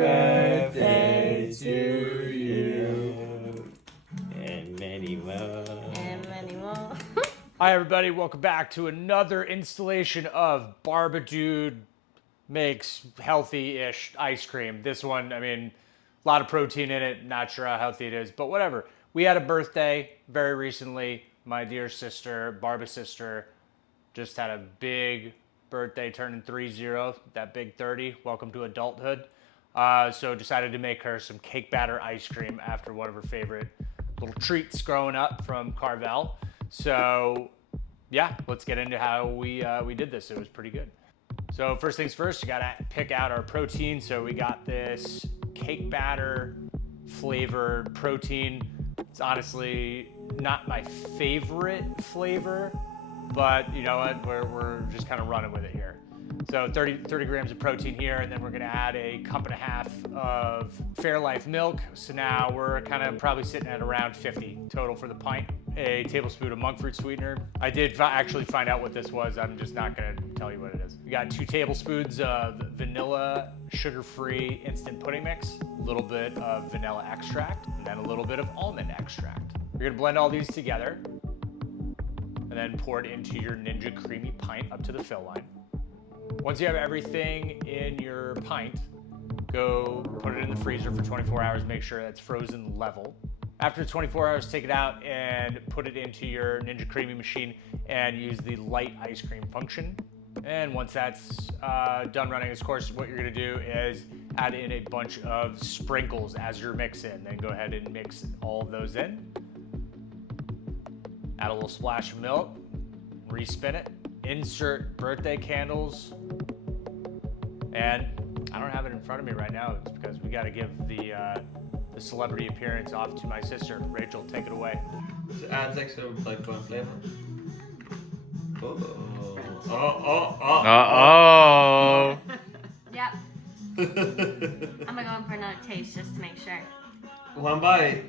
birthday to you. And many more. And many more. Hi, everybody. Welcome back to another installation of Barbadude makes healthy-ish ice cream. This one, I mean, a lot of protein in it. Not sure how healthy it is, but whatever. We had a birthday very recently. My dear sister, Barba's sister, just had a big birthday, turning 30, that big 30. Welcome to adulthood. So decided to make her some cake batter ice cream after one of her favorite little treats growing up from Carvel. So yeah, let's get into how we did this. It was pretty good. So first things first, you gotta pick out our protein. So we got this cake batter flavored protein. It's honestly not my favorite flavor, but you know what, we're just kind of running with it here. So 30 grams of protein here, and then we're gonna add a cup and a half of Fairlife milk. So now we're kind of probably sitting at around 50 total for the pint. A tablespoon of monkfruit sweetener. I did actually find out what this was. I'm just not gonna tell you what it is. We got 2 tablespoons of vanilla sugar-free instant pudding mix, a little bit of vanilla extract, and then a little bit of almond extract. You're gonna blend all these together, and then pour it into your Ninja Creami pint up to the fill line. Once you have everything in your pint, go put it in the freezer for 24 hours, make sure that's frozen level. After 24 hours, take it out and put it into your Ninja Creami machine and use the lite ice cream function. And once that's done running its course, what you're gonna do is add in a bunch of sprinkles as your mix in. Then go ahead and mix all of those in. Add a little splash of milk, respin it, insert birthday candles, and I don't have it in front of me right now. It's because we got to give the celebrity appearance off to my sister. Rachel, take it away. So it adds extra like fun flavor. Yep. I'm gonna go in for another taste just to make sure. One bite.